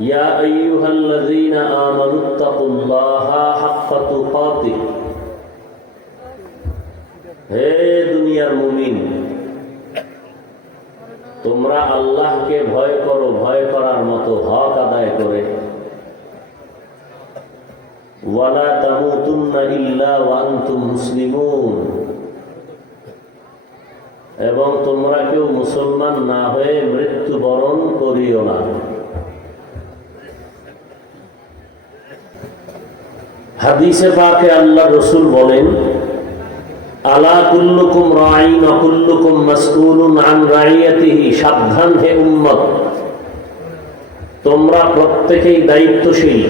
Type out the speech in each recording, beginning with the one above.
يا أيها الذين آمنوا اتقوا الله حق تقاته হে দুনিয়ার মুমিন তোমরা আল্লাহকে ভয় করো ভয় করার মতো হক আদায় করে ওয়ালা তামুতুন্না ইল্লা ওয়ান্তুম মুসলিমুন এবং তোমরা কেউ মুসলমান না হয়ে মৃত্যুবরণ করিও না হাদিসে পাকে আল্লাহ রসুল বলেন, আলা কুল্লুকুম রাইন আন রাইয়াতিহি, সাবধান হে উম্মত। তোমরা প্রত্যেকেই দায়িত্বশীল।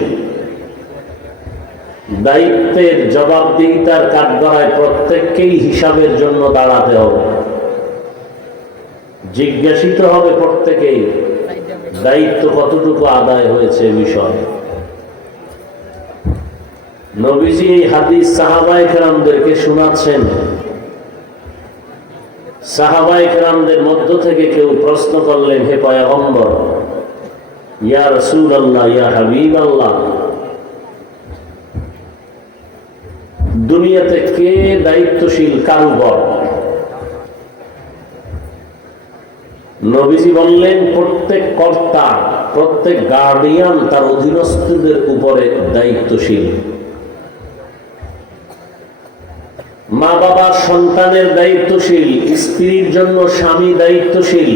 দায়িত্বের জবাবদিহিতার কাঠগড়ায় প্রত্যেককেই হিসাবের জন্য দাঁড়াতে হবে। জিজ্ঞাসিত হবে প্রত্যেকেই, দায়িত্ব কতটুকু আদায় হয়েছে বিষয়? নবীজি এই হাদিস সাহাবাই শোনাচ্ছেন। সাহাবাই মধ্য থেকে কেউ প্রশ্ন করলেন, হে ইয়া রসুল আল্লাহ ইয়া হাবিব আল্লাহ দুনিয়াতে কে দায়িত্বশীল কারুবর নবীজি বললেন, প্রত্যেক কর্তা, প্রত্যেক গার্ডিয়ান তার অধীনস্থদের উপরে দায়িত্বশীল। মা বাবা সন্তানের দায়িত্বশীল, স্ত্রীর জন্য স্বামী দায়িত্বশীল।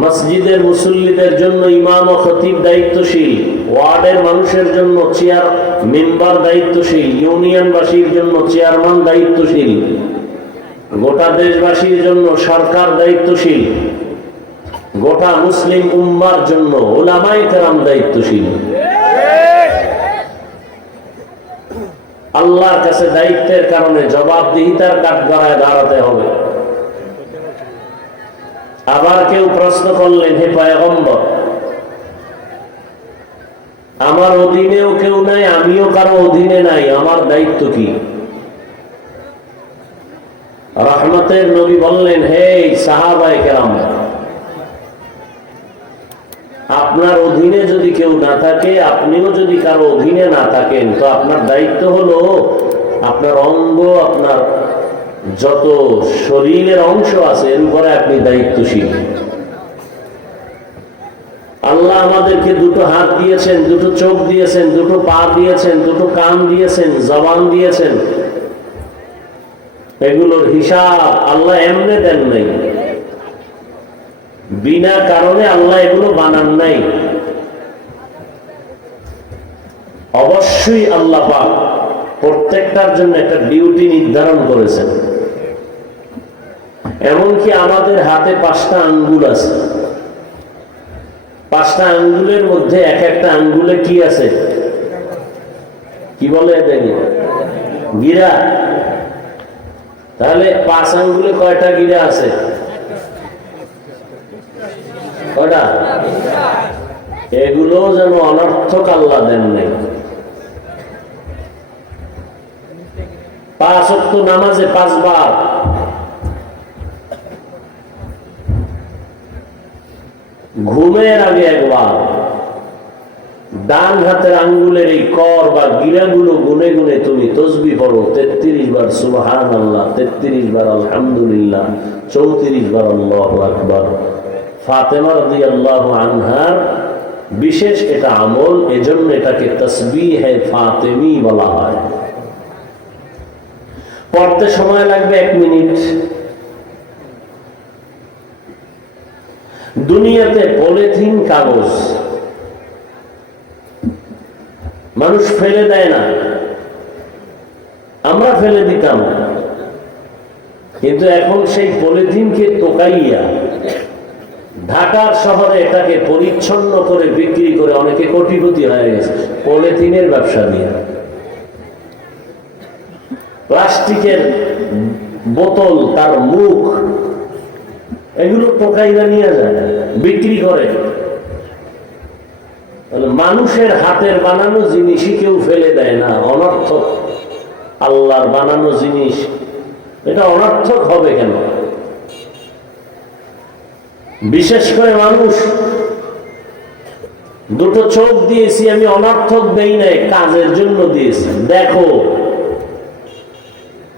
মসজিদের মুসল্লিদের জন্য ইমাম ও খতিব দায়িত্বশীল, ওয়ার্ডের মানুষের জন্য চেয়ার মেম্বার দায়িত্বশীল, ইউনিয়নবাসীর জন্য চেয়ারম্যান দায়িত্বশীল। গোটা দেশবাসীর জন্য সরকার দায়িত্বশীল। গোটা মুসলিম উম্মার জন্য ওলামাই কেরাম দায়িত্বশীল। আল্লাহর কাছে দায়িত্বের কারণে জবাবদিহিতার কাঠগড়ায় দাঁড়াতে হবে। আবার কেউ প্রশ্ন করলেন, হে পায়গম্বর, আমার অধীনেও কেউ নাই, আমিও কারও অধীনে নাই, আমার দায়িত্ব কি? রহমতের নবী বললেন, হে সাহাবাই কেরাম আপনার অধীনে যদি কেউ না থাকে, আপনিও যদি কারও অধীনে না থাকেন, তো আপনার দায়িত্ব হলো আপনার অঙ্গ, আপনার যত শরীরের অংশ আছে, এর উপরে আপনি দায়িত্বশীল। আল্লাহ আমাদেরকে দুটো হাত দিয়েছেন, দুটো চোখ দিয়েছেন, দুটো পা দিয়েছেন, দুটো কান দিয়েছেন, জবান দিয়েছেন। এগুলোর হিসাব আল্লাহ এমনে দেন নাই। বিনা কারণে আল্লাহ এগুলো বানান নাই। অবশ্যই আল্লাহ পাক প্রত্যেকটার জন্য একটা ডিউটি নির্ধারণ করেছেন। এমনকি আমাদের হাতে পাঁচটা আঙ্গুল আছে। পাঁচটা আঙ্গুলের মধ্যে এক একটা আঙ্গুলে কি আছে? কি বলে দেখি গিরা। তাহলে পাঁচ আঙ্গুলে কয়টা গিরা আছে? কয়টা? এগুলো যেন অনর্থক আল্লাহ দেন নেই। পাঁচ অক্ট নামাজে পাঁচবার। ঘুমের আগে একবার। ডান হাতের আঙ্গুলের এই কর বা গিরাগুলো গুনে গুনে তুমি তসবি পড়ো, তেত্রিশ বার সুবাহান আল্লাহ তেত্রিশ বার আলহামদুলিল্লাহ, চৌত্রিশ বার আল্লাহ আকবর। ফাতেমা রদি আল্লাহ আনহার বিশেষ এটা আমল, এজন্য এটাকে তসবি হে ফাতেমি বলা হয়। পড়তে সময় লাগবে এক মিনিট। দুনিয়াতে পলিথিন, কাগজ। মানুষ ফেলে দেয় না। আমরা ফেলে দিতাম। কিন্তু এখন সেই পলিথিনকে তোকাইয়া ঢাকার শহরে এটাকে পরিচ্ছন্ন করে বিক্রি করে অনেকে কোটিপতি হয়ে গেছে। পলিথিনের ব্যবসা দিয়ে প্লাস্টিকের বোতল তার মুখ, এগুলো টোকাইরা নিয়ে যায়, বিক্রি করে। মানুষের হাতের বানানো জিনিসই কেউ ফেলে দেয় না, অনর্থক। আল্লাহর বানানো জিনিস, এটা অনর্থক হবে কেন? বিশেষ করে মানুষ, দুটো চোখ দিয়েছি, আমি অনর্থক দেই নাই, কাজের জন্য দিয়েছি। দেখো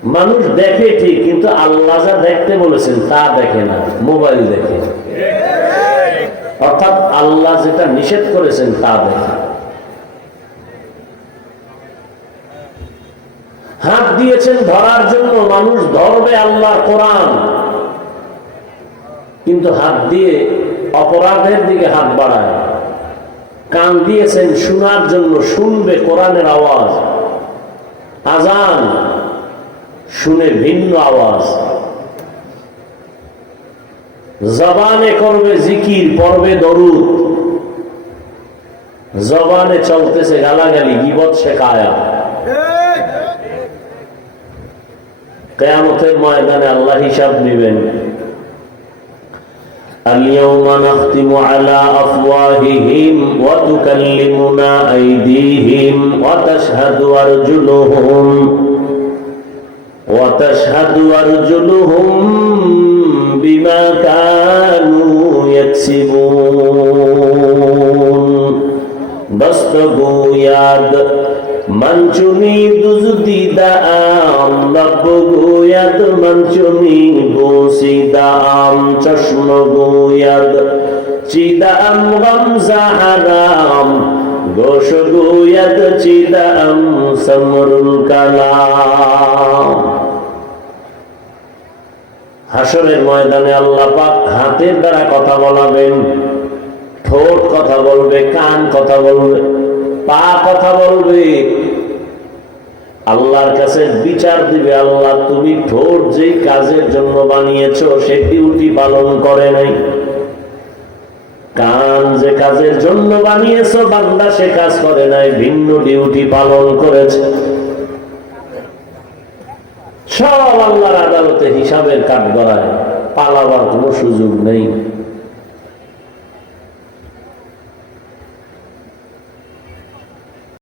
মানুষ দেখে ঠিক, কিন্তু আল্লাহ যা দেখতে বলেছেন তা দেখে না, মোবাইল দেখে। অর্থাৎ আল্লাহ যেটা নিষেধ করেছেন তা দেখে। হাত দিয়েছেন ধরার জন্য মানুষ ধরবে আল্লাহর কোরআন। কিন্তু হাত দিয়ে অপরাধের দিকে হাত বাড়ায়। কান দিয়েছেন শোনার জন্য শুনবে কোরআনের আওয়াজ। আজান শুনে ভিন্ন আওয়াজ জবানে করবে জিকির পড়বে দরুদ জবানে চলতেছে গালাগালি গিবত শেখায়া কেয়ামতের ময়দানে আল্লাহ হিসাব দিবেন اليوم نختم على أفواههم وتكلمنا أيديهم وتشهد أرجلهم وتشهد أرجلهم بما كانوا يكسبون دست گوید من چونی دزدیدم لب گوید من چونی بوسیدم چشم گوید چیدم غم زهرم গোশ হাসরের ময়দানে আল্লাহ পাক হাতের দ্বারা কথা বলাবেন, ঠোঁট কথা বলবে, কান কথা বলবে, পা কথা বলবে। আল্লাহর কাছে বিচার দিবে, আল্লাহ তুমি ঠোঁট যেই কাজের জন্য বানিয়েছো, সে ডিউটি পালন করে নাই। কান যে কাজের জন্য বানিয়েছ, বান্দা সে কাজ করে নাই, ভিন্ন ডিউটি পালন করেছে। সব আল্লাহর আদালতে হিসাবের কাঠ গড়ায় পালাবার কোনো সুযোগ নেই।